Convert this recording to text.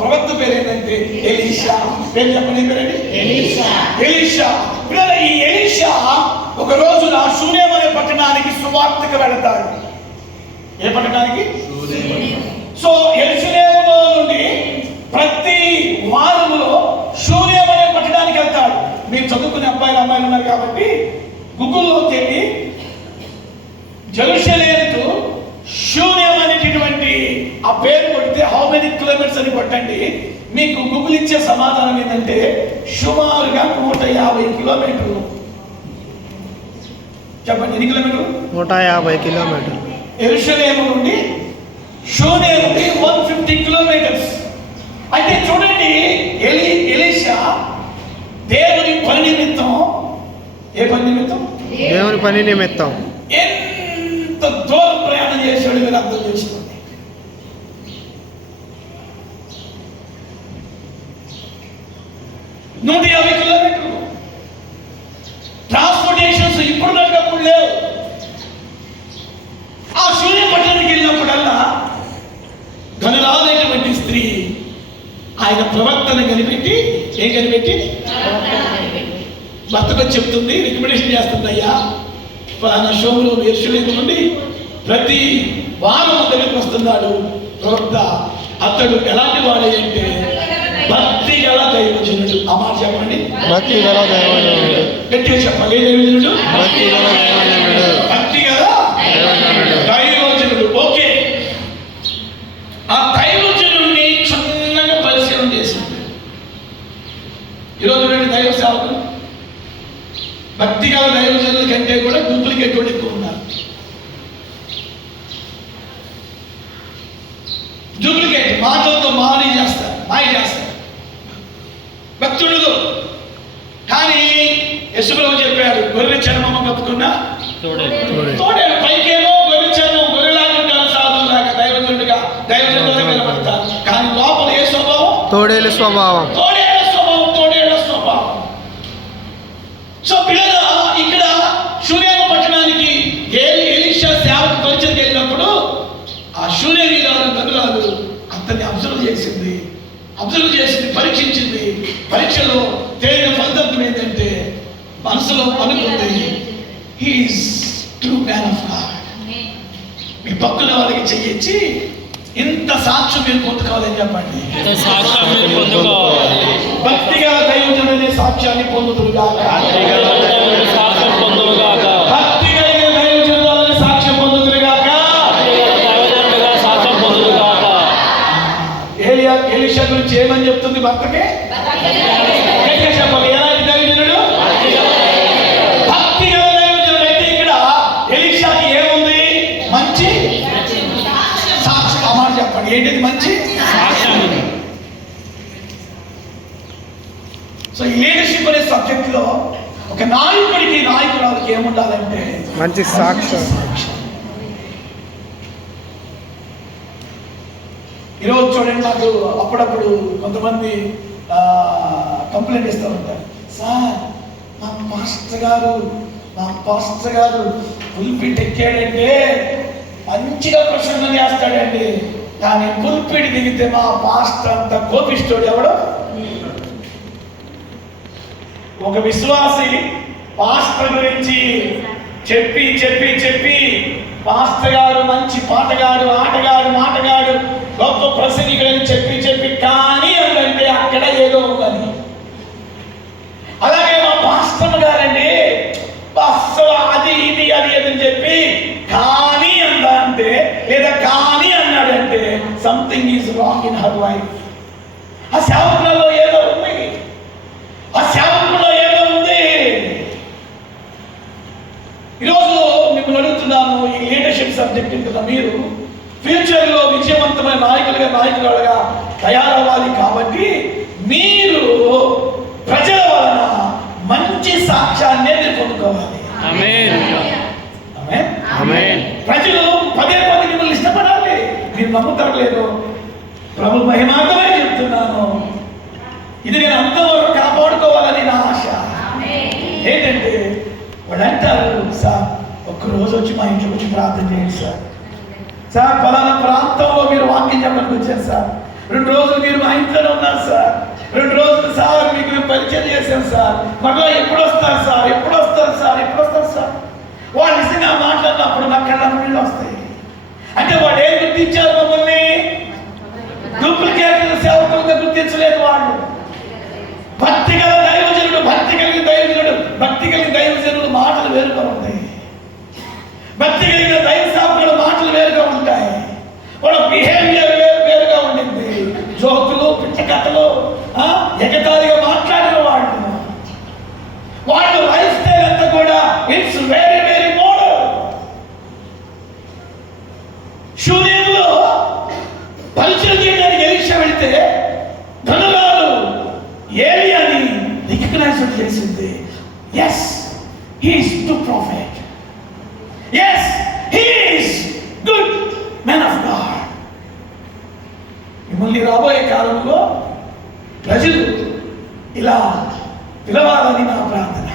ప్రవక్త పేరు ఏంటంటే ఎలీషా. పేరు చెప్పండి, పేరండి ఎలీషా. ఈ ఎలీషా ఒక రోజున షూనేం అనే పట్టణానికి సువార్తకు వెళతాడు. ఏ పట్టణానికి? సో యెరూషలేములో నుండి ప్రతి వారములో షూనేం అనే పట్టణానికి వెళ్తాడు. మీరు చదువుకునే అమ్మాయిలు ఉన్నారు కాబట్టి గూగుల్లోకి వెళ్ళి జెరూసలేం టు షూనేం అనేటటువంటి ఆ పేరు కొడితే హౌ మెనీ కిలోమీటర్స్ అని కొట్టండి. మీకు గూగుల్ ఇచ్చే సమాధానం ఏంటంటే సుమారుగా 150 కిలోమీటర్లు. చెప్పండి, ఎన్ని కిలోమీటర్లు? 150 కిలోమీటర్లు. యెరూషలేం నుండి షూనేం 150 కిలోమీటర్స్. అయితే చూడండి, ఎలీషా దేవుని పని నిమిత్తం, ఏ పని నిమిత్తం? దేవుని పని నిమిత్తం ఎంత దూరం ప్రయాణం చేశాడు మీరు అర్థం చేసుకోండి. నూట 150 కిలోమీటర్లు. ట్రాన్స్పోర్టేషన్స్ ఇప్పుడు నడినప్పుడు లేవు. ఆ షూనేం పట్టణానికి వెళ్ళినప్పుడల్లా ఘనురాలైనటువంటి స్త్రీ ఆయన ప్రవక్తను కనిపెట్టి, ఏం కనిపెట్టి? భర్తకు చెప్తుంది, రికమెండేషన్ చేస్తుంది. అయ్యా ఫలానా షోలో యెరూషలేం నుండి ప్రతి వారం దగ్గరికి వస్తున్నాడు ప్రవక్త. అతడు ఎలాంటి వాడే అంటే భక్తి గల దైవజనుడు. ఆ మాట చెప్పండి, భక్తి గల దైవజనుడు. గట్టిగా చెప్పాలి, ఏ దైవజనుడు? భక్తి గల దైవజనుడు. భక్తి గల దైవజనుడు. ఓకే, ఆ దైవజనుడిని క్షుణ్ణంగా పరిశీలన చేసింది. ఈరోజు దైవ సేవకులు భక్తి గల దైవజనుల కంటే కూడా డూప్లికేట్ కూడా ఎక్కువ ఉన్నారు. డూప్లికేట్ మాటలతో మాయ చేస్తారు. భక్తుడు కానీ యెషుప్రభు చెప్పాడు, గొర్రె చర్మము కప్పుకున్నా తోడేలు. పైకేమో గొర్రె చర్మం, గొర్రెలాగా ఉంటారు, సాధువులాగా, దైవజనుడిగా నిలబడతారు. కానీ లోపల ఏ స్వభావం? తోడేలు స్వభావం. తోడేళ్ల స్వభావం. సో పిల్లల ఇక్కడ షూనేం పట్టణానికి ఎలీషా సేవకు పరిచయం వెళ్ళినప్పుడు ఆ షూనేమీరాలు గనురాలు అతన్ని అబ్జర్వ్ చేసింది, పరీక్షించింది. పరీక్షలో తేలిన ఫలితం ఏంటంటే మనసులో అనుకుంది, he's true man of God. మీ పక్కన వాళ్ళకి చెయ్యించి ఇంత సాక్ష్యం మీరు పొందుకోవాలని చెప్పండి. భక్తిగా దైవజనుని సాక్ష్యాన్ని పొందుతురుగాక. భక్తిగా దైవజనులని సాక్ష్యం పొందుతురుగాక. ఎలీషా గురించి ఏమని చెప్తుంది భక్తకి? చెప్పాలి, ఎలాంటి దైవజనుడు? భక్తిగా దైవజనుడు. అయితే ఇక్కడ ఎలీషాకి ఏముంది? మంచి సాక్ష్యం. ఆ మాట చెప్పండి, ఏంటిది? మంచి సాక్ష్యం. సో ఈ లీడర్షిప్ అనే సబ్జెక్ట్ లో ఒక నాయకురాలకి ఏముండాలంటే మంచి సాక్ష్యం. ఈరోజు చూడండి, నాకు అప్పుడప్పుడు కొంతమంది కంప్లైంట్ ఇస్తూ ఉంటారు, సార్ మా పాస్టర్ గారు పుల్పిట్ ఎక్కాడంటే మంచిగా ప్రసంగం చేస్తాడండి, కానీ పుల్పిట్ దిగితే మా పాస్టర్ అంత కోపిస్తాడు. ఎవడు? ఒక విశ్వాసి పాస్టర్ గురించి చెప్పి పాస్టర్ గారు మంచి పాటగాడు, ఆటగాడు, మాటగాడు, గొప్ప ప్రసంగికుడని చెప్పి కానీ అంటే అక్కడ ఏదో ఉందని. అలాగే మా పాస్టర్ గారండి అసలు అది అని చెప్పి కానీ అందా అంటే, లేదా కానీ అన్నాడంటే something is wrong in her life. ఆ సేవకులలో ఏదో ఉంది, ఈరోజు మిమ్మల్ని అడుగుతున్నాను, ఈ లీడర్షిప్ సబ్జెక్ట్ కదా, మీరు ఫ్యూచర్లో విజయవంతమైన నాయకులుగా తయారవ్వాలి. కాబట్టి మీరు ప్రజల వలన మంచి సాక్ష్యాన్ని మీరు పొందుకోవాలి. ప్రజలు పదే మిమ్మల్ని ఇష్టపడాలి. మీరు నమ్ముతారు లేదు, ప్రభు మహిమార్థమే చెప్తున్నాను, ఇది నేను అంతవరకు కాపాడుకోవాలని నా ఆశ. ఏంటంటే వాళ్ళు అంటారు, సార్ ఒక్కరోజు వచ్చి మా ఇంట్లోకి వచ్చి ప్రార్థన చేయండి సార్. ఫలానా ప్రాంతంలో మీరు వాక్యం చెప్పడానికి వచ్చారు సార్, 2 రోజులు మీరు మా ఇంట్లోనే ఉన్నారు సార్, 2 రోజులు సార్ మీకు మేము పరిచయం చేశాం సార్, మరలా ఎప్పుడు వస్తారు సార్, ఎప్పుడు వస్తారు సార్, ఎప్పుడు వస్తారు సార్. వాళ్ళు నిజంగా మాట్లాడినప్పుడు నా కళ్ళ నీళ్ళు వస్తాయి. అంటే వాడు ఏం గుర్తించారు? మమ్మల్ని డూప్లికేట్ సేవకులుగా గుర్తించలేదు. వాళ్ళు భక్తి గల దైవజనుడు, భక్తి కలిగిన దైవజనుడు, భక్తి కలిగిన దైవజనుడు మాటలు వేరుగా ఉంటాయి. భక్తి కలిగిన దైవ సేవకుల మాటలు వేరుగా ఉంటాయి. వాళ్ళ బిహేవియర్ వేరుగా ఉండింది. జోకులు, పిచ్చ కథలు, ఎగతాళిగా మాట్లాడిన వాళ్ళ లైఫ్ స్టైల్ అంతా కూడా ఇట్స్ వెరీ వెరీ మోడల్. శూన్యంలో పరిచయం చేయడానికి ఎలీషా వెళితే ధనురాలు ఏలియాని రికగ్నైజ్ చేసింది. Yes, he is good prophet, yes he is good man of God. మిమ్మల్ని రాబోయే కాలంలో ప్రజలు ఇలా పిలవాలని నా ప్రార్థన.